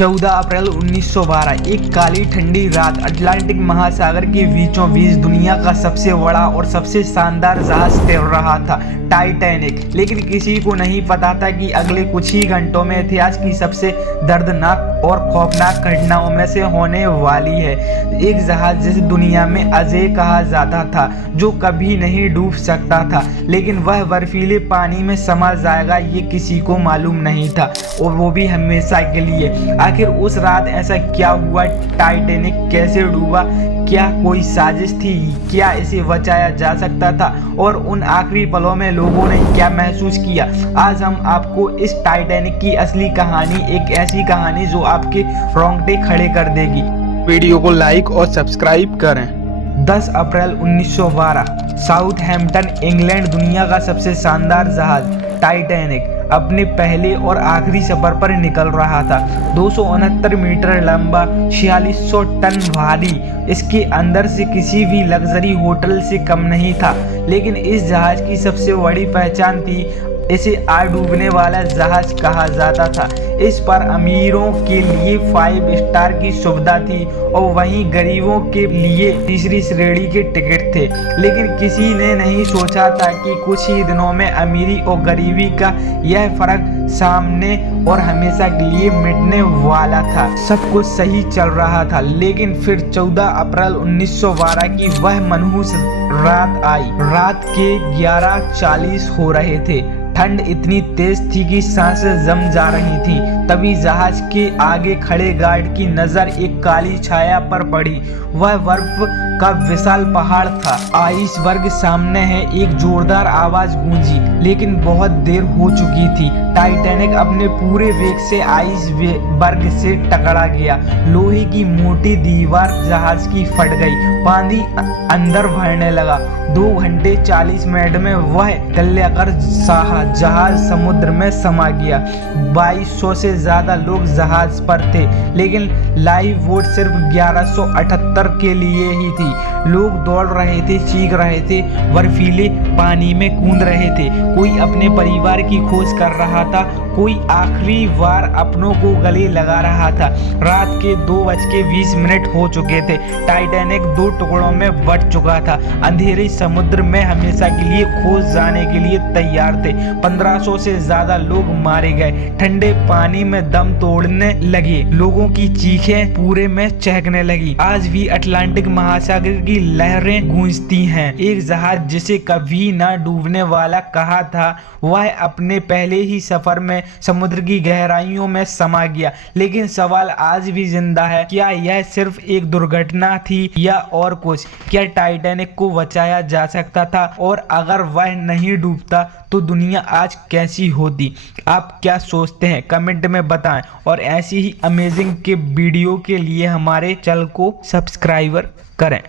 14 अप्रैल 1912 एक काली ठंडी रात अटलांटिक महासागर के बीचों बीच दुनिया का सबसे बड़ा और सबसे शानदार जहाज तैर रहा था, टाइटैनिक। लेकिन किसी को नहीं पता था कि अगले कुछ ही घंटों में इतिहास की सबसे दर्दनाक और खौफनाक घटनाओं में से होने वाली है। एक जहाज जिसे दुनिया में अजय कहा जाता था, जो कभी नहीं डूब सकता था, लेकिन वह बर्फीले पानी में समा जाएगा ये किसी को मालूम नहीं था, और वो भी हमेशा के लिए। आखिर उस रात ऐसा क्या हुआ? टाइटैनिक कैसे डूबा? क्या कोई साजिश थी? क्या इसे बचाया जा सकता था? और उन आखिरी पलों में लोगों ने क्या महसूस किया? आज हम आपको इस टाइटैनिक की असली कहानी, एक ऐसी कहानी जो आपके रोंगटे खड़े कर देगी। वीडियो को लाइक और सब्सक्राइब करें। 10 अप्रैल 1912 साउथहैम्पटन, इंग्लैंड। दुनिया का सबसे शानदार जहाज टाइटैनिक अपने पहले और आखिरी सफर पर निकल रहा था। 269 मीटर लंबा, 4600 टन भारी, इसके अंदर से किसी भी लग्जरी होटल से कम नहीं था। लेकिन इस जहाज की सबसे बड़ी पहचान थी, इसे डूबने वाला जहाज कहा जाता था। इस पर अमीरों के लिए 5 स्टार की सुविधा थी और वहीं गरीबों के लिए तीसरी श्रेणी के टिकट थे। लेकिन किसी ने नहीं सोचा था कि कुछ ही दिनों में अमीरी और गरीबी का यह फर्क सामने और हमेशा के लिए मिटने वाला था। सब कुछ सही चल रहा था, लेकिन फिर 14 अप्रैल 1912 की वह मनहूस रात आई। रात के 11:40 हो रहे थे। ठंड इतनी तेज थी कि सांसें जम जा रही थी। तभी जहाज के आगे खड़े गार्ड की नजर एक काली छाया पर पड़ी। वह बर्फ का विशाल पहाड़ था। आइसबर्ग सामने है, एक जोरदार आवाज गूंजी, लेकिन बहुत देर हो चुकी थी। टाइटैनिक अपने पूरे वेग से आइसबर्ग से टकरा गया। लोहे की मोटी दीवार जहाज की फट गई। पानी अंदर भरने लगा। 2 घंटे 40 मिनट में वह तलकर जहाज समुद्र में समा गया। 2200 से ज्यादा लोग जहाज पर थे, लेकिन लाइफ बोट सिर्फ 1178 के लिए ही थी। लोग दौड़ रहे थे, चीख रहे थे, बर्फीले पानी में कूद रहे थे। कोई अपने परिवार की खोज कर रहा था, कोई आखिरी बार अपनों को गले लगा रहा था। रात के 2:20 हो चुके थे। टाइटैनिक 2 टुकड़ों में बट चुका था। अंधेरे समुद्र में हमेशा के लिए खो जाने के लिए तैयार थे। 1500 से ज्यादा लोग मारे गए। ठंडे पानी में दम तोड़ने लगे। लोगों की चीखें पूरे में चहकने लगी। आज भी अटलांटिक महासागर की लहरें गूंजती हैं। एक जहाज जिसे कभी ना डूबने वाला कहा था, वह अपने पहले ही सफर में समुद्र की गहराइयों में समा गया। लेकिन सवाल आज भी जिंदा है, क्या यह सिर्फ एक दुर्घटना थी या और कुछ? क्या टाइटैनिक को बचाया जा सकता था? और अगर वह नहीं डूबता तो दुनिया आज कैसी होती? आप क्या सोचते हैं? कमेंट में बताएं। और ऐसी ही अमेजिंग के वीडियो के लिए हमारे चैनल को सब्सक्राइब करें।